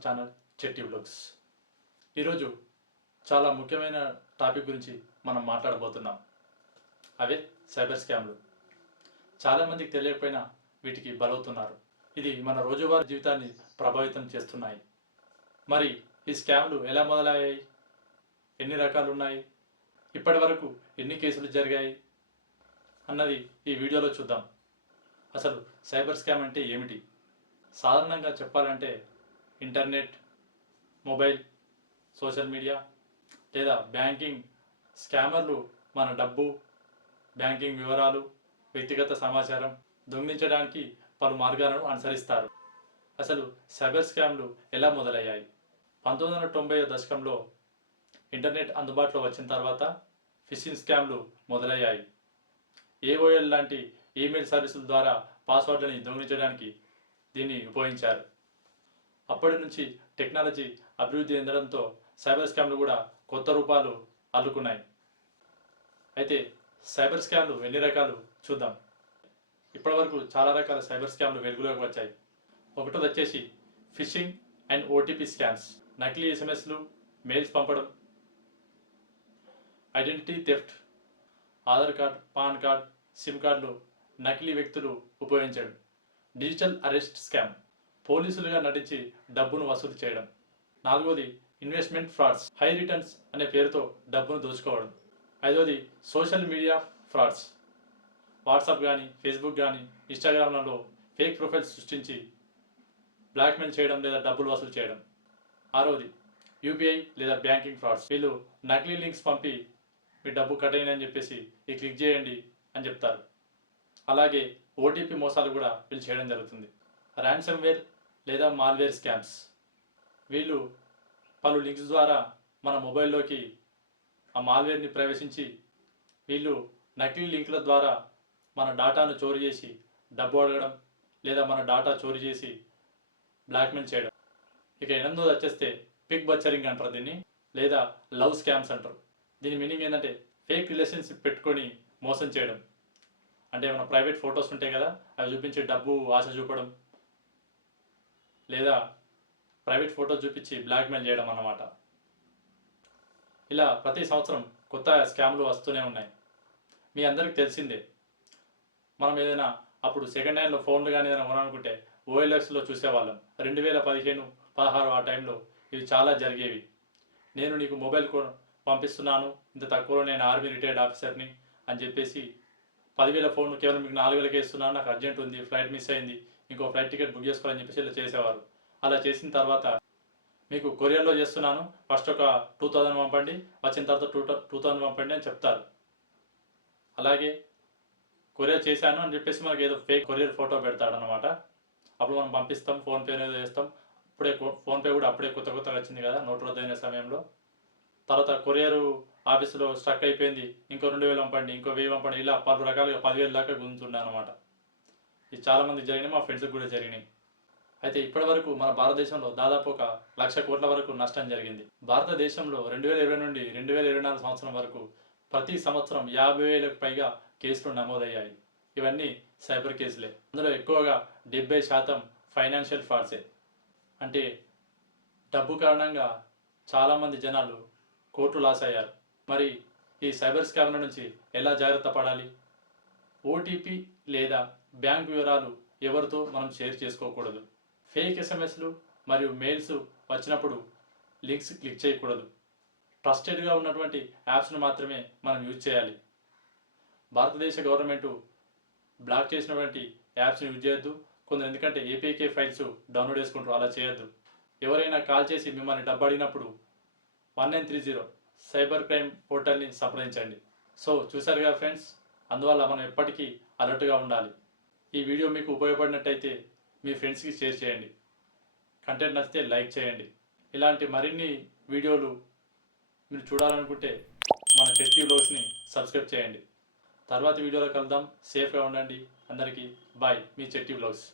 Our channel Chetty vlogs. ఈరోజు చాలా ముఖ్యమైన టాపిక్ గురించి మనం మాట్లాడబోతున్నాం. అవే సైబర్ స్కామ్లు. చాలామందికి తెలియకపోయినా వీటికి బలవుతున్నారు. ఇది మన రోజువారీ జీవితాన్ని ప్రభావితం చేస్తున్నాయి. మరి ఈ స్కామ్లు ఎలా మొదలయ్యాయి, ఎన్ని రకాలు ఉన్నాయి, ఇప్పటి వరకు ఎన్ని కేసులు జరిగాయి అన్నది ఈ వీడియోలో చూద్దాం. అసలు సైబర్ స్కామ్ అంటే ఏమిటి? సాధారణంగా చెప్పాలంటే ఇంటర్నెట్, మొబైల్, సోషల్ మీడియా లేదా బ్యాంకింగ్ స్కామర్లు మన డబ్బు, బ్యాంకింగ్ వివరాలు, వ్యక్తిగత సమాచారం దొంగిలించడానికి పలు మార్గాలను అనుసరిస్తారు. అసలు సైబర్ స్కామ్లు ఎలా మొదలయ్యాయి? 1990 దశకంలో ఇంటర్నెట్ అందుబాటులో వచ్చిన తర్వాత ఫిషింగ్ స్కామ్లు మొదలయ్యాయి. AOL లాంటి ఈమెయిల్ సర్వీసుల ద్వారా పాస్వర్డ్లని దొంగిలించడానికి దీన్ని ఉపయోగించారు. అప్పటి నుంచి టెక్నాలజీ అభివృద్ధి చెందడంతో సైబర్ స్కామ్లు కూడా కొత్త రూపాలు అల్లుకున్నాయి. అయితే సైబర్ స్కామ్లు ఎన్ని రకాలు చూద్దాం. ఇప్పటి వరకు చాలా రకాల సైబర్ స్కామ్లు వెలుగులోకి వచ్చాయి. ఒకటోది వచ్చేసి ఫిషింగ్ అండ్ OTP స్కామ్స్. నకిలీ SMS, మెయిల్స్ పంపడం, identity theft, Aadhaar card, pan card, SIM కార్డులు నకిలీ వ్యక్తులు ఉపయోగించడం. డిజిటల్ అరెస్ట్ స్కామ్, పోలీసులుగా నటించి డబ్బును వసూలు చేయడం. నాలుగోది ఇన్వెస్ట్మెంట్ ఫ్రాడ్స్, హై రిటర్న్స్ అనే పేరుతో డబ్బును దోచుకోవడం. ఐదోది సోషల్ మీడియా ఫ్రాడ్స్, వాట్సాప్ కానీ, ఫేస్బుక్ కానీ, ఇన్స్టాగ్రామ్లలో ఫేక్ ప్రొఫైల్స్ సృష్టించి బ్లాక్మెయిల్ చేయడం లేదా డబ్బులు వసూలు చేయడం. ఆరోది UPI లేదా బ్యాంకింగ్ ఫ్రాడ్స్. వీళ్ళు నకిలీ లింక్స్ పంపి మీ డబ్బు కట్ అయిందని చెప్పేసి ఈ క్లిక్ చేయండి అని చెప్తారు. అలాగే OTP మోసాలు కూడా వీళ్ళు చేయడం జరుగుతుంది. ర్యాన్సమ్వేర్ లేదా మాల్వేర్ స్కామ్స్. వీళ్ళు పలు లింక్స్ ద్వారా మన మొబైల్లోకి ఆ మాల్వేర్ని ప్రవేశించి వీళ్ళు నకిలీ లింకుల ద్వారా మన డాటాను చోరీ చేసి డబ్బు అడగడం లేదా మన డాటా చోరీ చేసి బ్లాక్మెయిల్ చేయడం. ఇక 8వ వచ్చేస్తే పిక్ బచ్చరింగ్ అంటారు దీన్ని, లేదా లవ్ స్కామ్స్ అంటారు. దీని మీనింగ్ ఏంటంటే ఫేక్ రిలేషన్షిప్ పెట్టుకొని మోసం చేయడం. అంటే మన ప్రైవేట్ ఫొటోస్ ఉంటాయి కదా, అవి చూపించి డబ్బు ఆశ చూపడం లేదా ప్రైవేట్ ఫోటోస్ చూపించి బ్లాక్మెయిల్ చేయడం అన్నమాట. ఇలా ప్రతి సంవత్సరం కొత్త స్కామ్లు వస్తూనే ఉన్నాయి. మీ అందరికి తెలిసిందే. మనం ఏదైనా అప్పుడు సెకండ్ హ్యాండ్లో ఫోన్లు కానీ ఏదైనా కొనాలనుకుంటే OLXలో చూసేవాళ్ళం. 2015-16 ఆ టైంలో ఇవి చాలా జరిగేవి. నేను నీకు మొబైల్ పంపిస్తున్నాను, ఇంత తక్కువలో నేను ఆర్మీ రిటైర్డ్ ఆఫీసర్ని అని చెప్పేసి 10,000 ఫోన్ కేవలం మీకు 4,000కే ఇస్తున్నాను, నాకు అర్జెంట్ ఉంది, ఫ్లైట్ మిస్ అయింది, ఇంకో ఫ్లైట్ టికెట్ బుక్ చేసుకోవాలని చెప్పేసి ఇలా చేసేవారు. అలా చేసిన తర్వాత మీకు కొరియర్లో చేస్తున్నాను, ఫస్ట్ ఒక 2,000 పంపండి, వచ్చిన తర్వాత 2,000 పంపండి అని చెప్తారు. అలాగే కొరియర్ చేశాను అని చెప్పేసి మనకి ఏదో ఫేక్ కొరియర్ ఫోటో పెడతాడనమాట. అప్పుడు మనం పంపిస్తాం, ఫోన్పే అనేది చేస్తాం. ఫోన్పే కూడా అప్పుడే కొత్తగా వచ్చింది కదా నోటు రద్దయిన సమయంలో. తర్వాత కొరియర్ ఆఫీసులో స్ట్రక్ అయిపోయింది, ఇంకో 2,000 పంపండి, ఇంకో 1,000 పంపండి, ఇలా పలు రకాలుగా 10,000 దాకా గుంజుతుండే అనమాట. ఇది చాలామంది జరిగినాయి, మా ఫ్రెండ్స్కి కూడా జరిగినాయి. అయితే ఇప్పటి వరకు మన భారతదేశంలో దాదాపు 1,00,000 కోట్ల వరకు నష్టం జరిగింది. భారతదేశంలో 2020 నుండి 2024 సంవత్సరం వరకు ప్రతి సంవత్సరం 50,000కు పైగా కేసులు నమోదయ్యాయి. ఇవన్నీ సైబర్ కేసులే. అందులో ఎక్కువగా 70% ఫైనాన్షియల్ ఫ్రాడ్సే. అంటే డబ్బు కారణంగా చాలామంది జనాలు కోట్లు లాస్ అయ్యారు. మరి ఈ సైబర్ స్కామ్ల నుంచి ఎలా జాగ్రత్త పడాలి? OTP లేదా బ్యాంక్ వివరాలు ఎవరితో మనం షేర్ చేసుకోకూడదు. ఫేక్ SMSలు మరియు మెయిల్స్ వచ్చినప్పుడు లింక్స్ క్లిక్ చేయకూడదు. ట్రస్టెడ్గా ఉన్నటువంటి యాప్స్ను మాత్రమే మనం యూజ్ చేయాలి. భారతదేశ గవర్నమెంట్ బ్లాక్ చేసినటువంటి యాప్స్ని యూజ్ చేయొద్దు. కొందరు ఎందుకంటే APK ఫైల్స్ డౌన్లోడ్ చేసుకుంటారు, అలా చేయొద్దు. ఎవరైనా కాల్ చేసి మిమ్మల్ని డబ్బు అడిగినప్పుడు 1930 సైబర్ క్రైమ్ పోర్టల్ని సంప్రదించండి. సో చూసారుగా ఫ్రెండ్స్, అందువల్ల మనం ఎప్పటికీ అలర్ట్గా ఉండాలి. ఈ వీడియో మీకు ఉపయోగపడినట్టయితే మీ ఫ్రెండ్స్కి షేర్ చేయండి. కంటెంట్ నచ్చితే లైక్ చేయండి. ఇలాంటి మరిన్ని వీడియోలు మీరు చూడాలనుకుంటే మన చెట్టి వ్లాగ్స్ని సబ్స్క్రైబ్ చేయండి. తర్వాత వీడియోలో కలుద్దాం. సేఫ్గా ఉండండి. అందరికీ బాయ్. మీ చెట్టి వ్లాగ్స్.